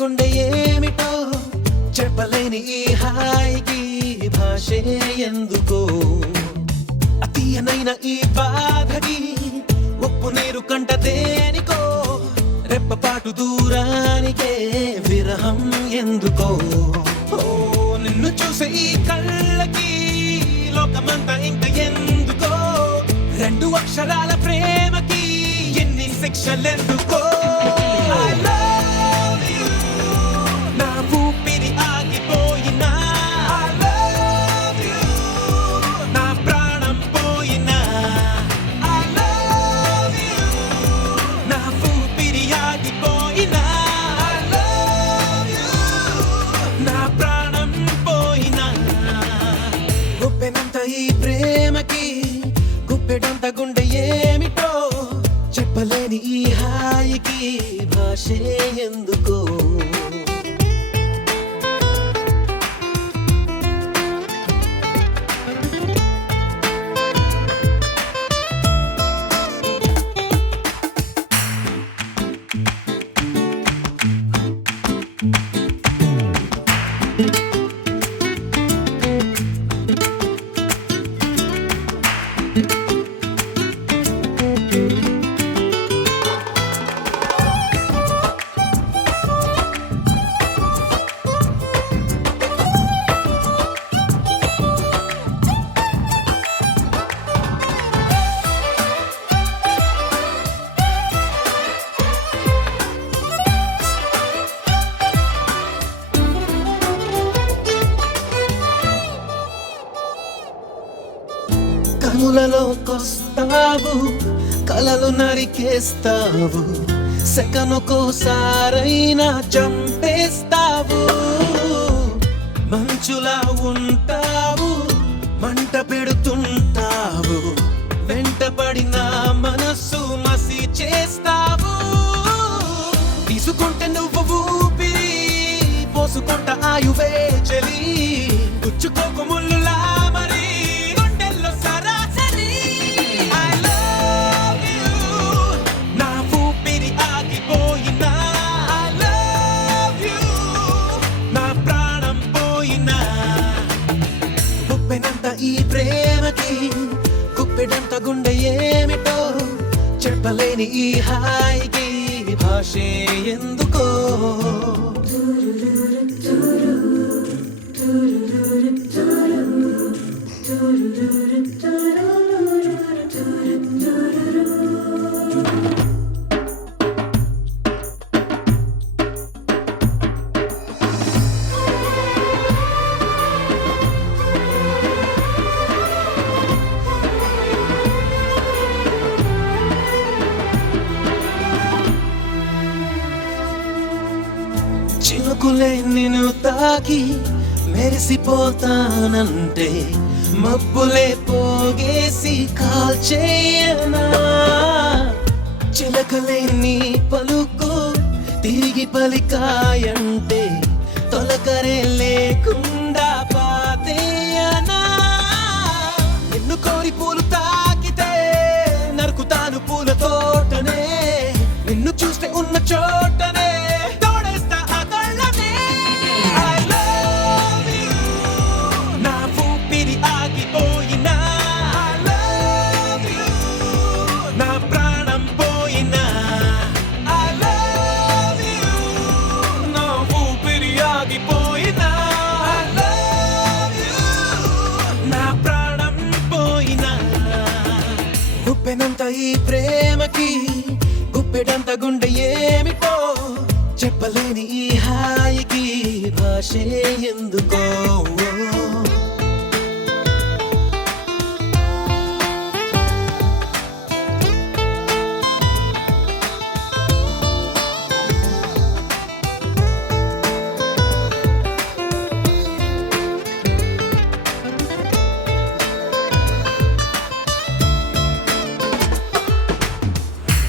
గుండె ఏమిటో చెప్పలేని ఈ హాయికి భాషే ఎందుకో అతీయనైన ఈ బాధకి ఉప్పు నీరు కంట దేనికో రెప్పపాటు దూరానికే విరహం ఎందుకో నిన్ను చూసే ఈ కళ్ళకి లోకమంతా ఇంక ఎందుకో రెండు అక్షరాల ప్రేమకి ఎన్ని శిక్షలెందుకో I love you నా ఊపిరి ఆగిపోయినా I love you నా ప్రాణం పోయినా I love you నా ఊపిరి ఆగిపోయినా I love you నా ప్రాణం పోయినా గుప్పెనంత ఈ ప్రేమకి గుప్పెడంత గుండె ఏమిటో చెప్పలేని ఈ హాయికి భాషే ఎందుకో కనులలోకొస్తావు కలలు నరికేస్తావు సెకనుకోసారైనా చంపేస్తావు మంచులా ఉంటావు మంట పెడుతుంటావు వెంటపడిన మనస్సు మసి చేస్తావు తీసుకుంటే నువ్వు ఊపిరి పోసుకుంట ఆయువే చలి గుచ్చుకోకు ముల్లులా మరి ఈ ప్రేమకి గుప్పెడంత గుండె ఏమిటో చెప్పలేని ఈ హాయికి భాషే ఎందుకో చినుకులే నిన్ను తాకి మెరిసిపోతానంటే మబ్బులే పోగేసి కాల్చేయనా చిలకలే నీ పలుకు తిరిగి పలికాయంటే తొలకరే లేకుండా పాతేయనా నిన్ను కోరి పూలు తాకితే నరుకుతాను పూల తోటనే నిన్ను చూస్తే ఉన్న చోటనే గుప్పెనంత ఈ ప్రేమకి గుప్పెడంత గుండె ఏమిటో చెప్పలేని ఈ హాయికి భాషే ఎందుకో